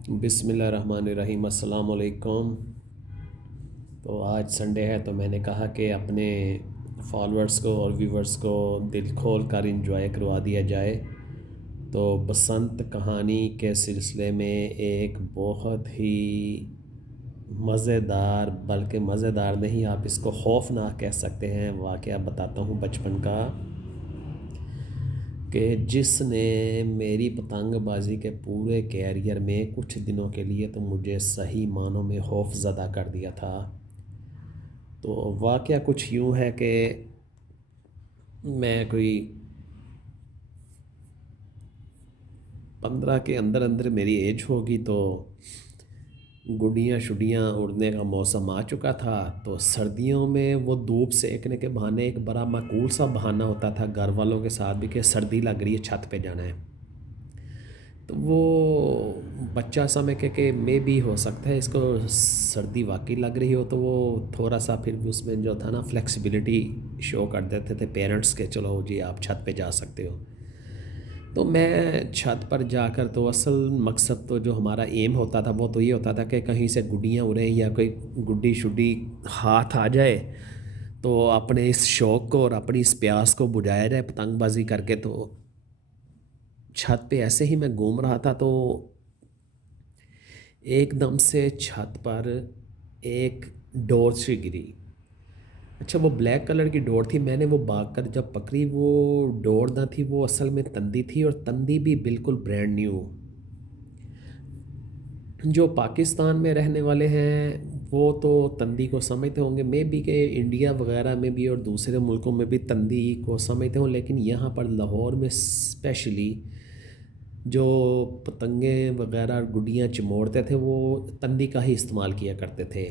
बिस्मिल्लाहिर्रहमानिर्रहीम, अस्सलाम वालेकुम। तो आज संडे है तो मैंने कहा कि अपने फॉलोअर्स को और व्यूवर्स को दिल खोल कर इंजॉय करवा दिया जाए। तो बसंत कहानी के सिलसिले में एक बहुत ही मज़ेदार, बल्कि मज़ेदार नहीं, आप इसको खौफनाक कह सकते हैं, वाक़या बताता हूँ बचपन का, कि जिसने मेरी पतंगबाज़ी के पूरे कैरियर में कुछ दिनों के लिए तो मुझे सही मानों में खौफज़दा कर दिया था। तो वाक़या कुछ यूँ है कि मैं कोई 15 के अंदर अंदर मेरी एज होगी, तो गुड्डियाँ शुड्डियाँ उड़ने का मौसम आ चुका था। तो सर्दियों में वो धूप सेकने के बहाने एक बड़ा माकूल सा बहाना होता था घर वालों के साथ भी, कि सर्दी लग रही है, छत पे जाना है। तो वो बच्चा समय के मे भी हो सकता है इसको सर्दी वाकई लग रही हो, तो वो थोड़ा सा फिर भी उसमें जो था ना फ्लेक्सिबिलिटी शो कर देते थे पेरेंट्स के, चलो जी आप छत पे जा सकते हो। तो मैं छत पर जाकर, तो असल मकसद तो जो हमारा एम होता था वो तो ये होता था कि कहीं से गुड्डियाँ उड़ें या कोई गुड्डी शुड्डी हाथ आ जाए, तो अपने इस शौक़ को और अपनी इस प्यास को बुझाया जाए पतंगबाजी करके। तो छत पे ऐसे ही मैं घूम रहा था, तो एकदम से छत पर एक डोर सी गिरी। अच्छा, वो ब्लैक कलर की डोर थी। मैंने वो भाग कर जब पकड़ी, वो डोर ना थी, वो असल में तंदी थी, और तंदी भी बिल्कुल ब्रांड न्यू। जो पाकिस्तान में रहने वाले हैं वो तो तंदी को समझते होंगे, मे बी के इंडिया वगैरह में भी और दूसरे मुल्कों में भी तंदी को समझते हों, लेकिन यहाँ पर लाहौर में स्पेशली जो पतंगे वगैरह गुड्डियाँ चिमोड़ते थे वो तंदी का ही इस्तेमाल किया करते थे।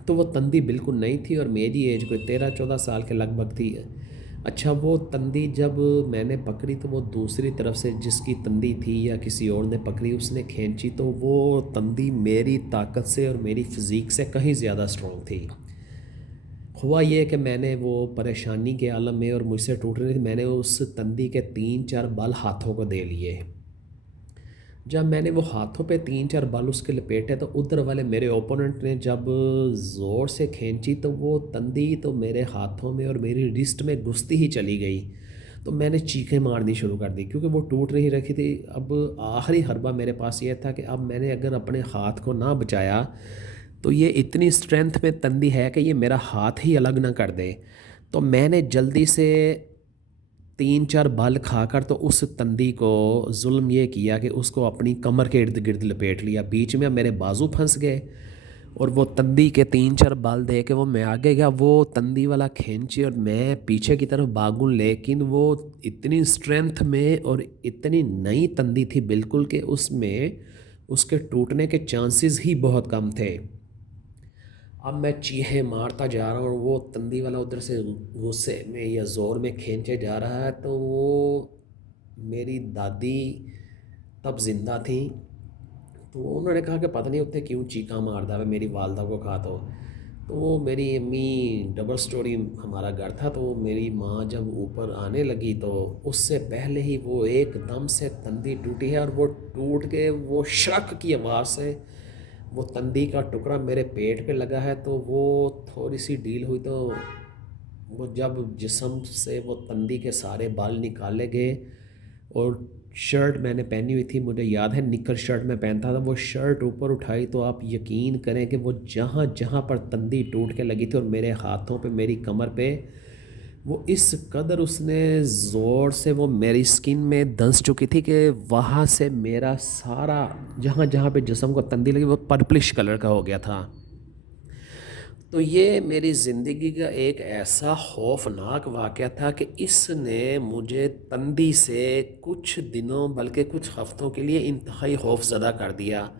तो वो तंदी बिल्कुल नई थी और मेरी एज कोई 13-14 साल के लगभग थी। अच्छा, वो तंदी जब मैंने पकड़ी तो वो दूसरी तरफ से जिसकी तंदी थी या किसी और ने पकड़ी, उसने खींची, तो वो तंदी मेरी ताकत से और मेरी फ़िज़ीक से कहीं ज़्यादा स्ट्रॉन्ग थी। हुआ ये कि मैंने वो परेशानी के आलम में, और मुझसे टूट रही थी, मैंने उस तंदी के 3-4 बल हाथों को दे लिए। जब मैंने वो हाथों पे 3-4 बल उसके लपेटे, तो उधर वाले मेरे ओपोनेंट ने जब ज़ोर से खींची, तो वो तंदी तो मेरे हाथों में और मेरी रिस्ट में घुसती ही चली गई। तो मैंने चीखें मारनी शुरू कर दी, क्योंकि वो टूट नहीं रखी थी। अब आखिरी हरबा मेरे पास ये था कि अब मैंने अगर अपने हाथ को ना बचाया तो ये इतनी स्ट्रेंथ में तंदी है कि ये मेरा हाथ ही अलग ना कर दे। तो मैंने जल्दी से 3-4 बल खाकर तो उस तंदी को जुल्म ये किया कि उसको अपनी कमर के इर्द गिर्द लपेट लिया। बीच में मेरे बाजू फंस गए, और वो तंदी के 3-4 बल दे के वो मैं आगे गया, वो तंदी वाला खींची और मैं पीछे की तरफ भागूं, लेकिन वो इतनी स्ट्रेंथ में और इतनी नई तंदी थी बिल्कुल, कि उसमें उसके टूटने के चांसेस ही बहुत कम थे। अब मैं चीखें मारता जा रहा हूँ और वो तंदी वाला उधर से गुस्से में या ज़ोर में खींचे जा रहा है। तो वो मेरी दादी तब ज़िंदा थी, तो उन्होंने कहा कि पता नहीं उत्ते क्यों चीखा मारदा है, मेरी वालदा को कहा। तो वो मेरी अम्मी, डबल स्टोरी हमारा घर था, तो मेरी माँ जब ऊपर आने लगी तो उससे पहले ही वो एकदम से तंदी टूटी है, और वो टूट के वो शक की आवाज़ से वो तंदी का टुकड़ा मेरे पेट पे लगा है। तो वो थोड़ी सी डील हुई, तो वो जब जिस्म से वो तंदी के सारे बाल निकाले गए, और शर्ट मैंने पहनी हुई थी, मुझे याद है निकर शर्ट में पहनता था, वो शर्ट ऊपर उठाई तो आप यकीन करें कि वो जहाँ जहाँ पर तंदी टूट के लगी थी और मेरे हाथों पे, मेरी कमर पे, वो इस कदर उसने ज़ोर से वो मेरी स्किन में धंस चुकी थी कि वहाँ से मेरा सारा जहाँ जहाँ पे जिस्म को तंदी लगी वो पर्पलिश कलर का हो गया था। तो ये मेरी ज़िंदगी का एक ऐसा खौफनाक वाक़या था कि इसने मुझे तंदी से कुछ दिनों, बल्कि कुछ हफ़्तों के लिए इंतहाई खौफ़ज़दा कर दिया।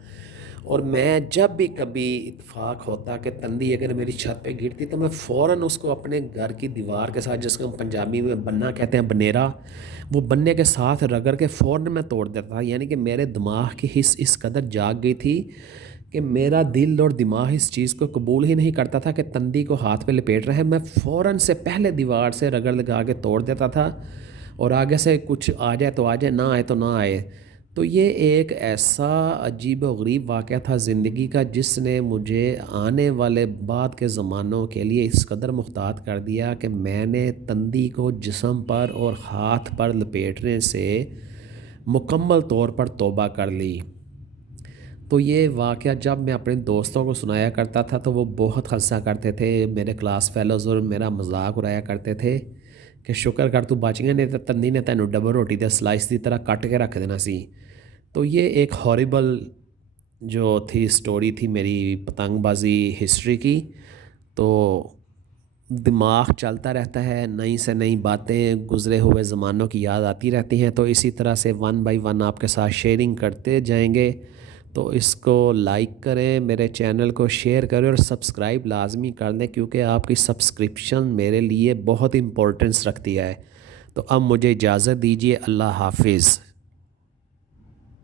और मैं जब भी कभी इत्तेफाक होता कि तंदी अगर मेरी छत पे गिरती, तो मैं फ़ौरन उसको अपने घर की दीवार के साथ, जिसको हम पंजाबी में बन्ना कहते हैं, बनेरा, वो बन्ने के साथ रगड़ के फ़ौरन मैं तोड़ देता था। यानी कि मेरे दिमाग की हिस्स इस कदर जाग गई थी कि मेरा दिल और दिमाग इस चीज़ को कबूल ही नहीं करता था कि तंदी को हाथ पे लपेट रहे हैं। मैं फ़ौरन से पहले दीवार से रगड़ लगा के तोड़ देता था, और आगे से कुछ आ जाए तो आ जाए, ना आए तो ना आए। तो ये एक ऐसा अजीब व गरीब वाक़या था ज़िंदगी का, जिसने मुझे आने वाले बाद के ज़मानों के लिए इस कदर मुख्तात कर दिया कि मैंने तंदी को जिस्म पर और हाथ पर लपेटने से मुकम्मल तौर पर तौबा कर ली। तो ये वाक़या जब मैं अपने दोस्तों को सुनाया करता था तो वो बहुत हँसा करते थे, मेरे क्लास फेलोज़, और मेरा मजाक उड़ाया करते थे कि शुक्र कर तू बच गया, नहीं तो तंदी ने तैनू डबल रोटी दे स्लाइस की तरह कट के रख देना सी। तो ये एक हॉरिबल जो थी स्टोरी थी मेरी पतंगबाजी हिस्ट्री की। तो दिमाग चलता रहता है, नई से नई बातें गुज़रे हुए ज़मानों की याद आती रहती हैं। तो इसी तरह से वन बाय वन आपके साथ शेयरिंग करते जाएंगे। तो इसको लाइक करें, मेरे चैनल को शेयर करें और सब्सक्राइब लाजमी कर दें, क्योंकि आपकी सब्सक्रिप्शन मेरे लिए बहुत इम्पोर्टेंस रखती है। तो अब मुझे इजाज़त दीजिए, अल्लाह हाफिज़।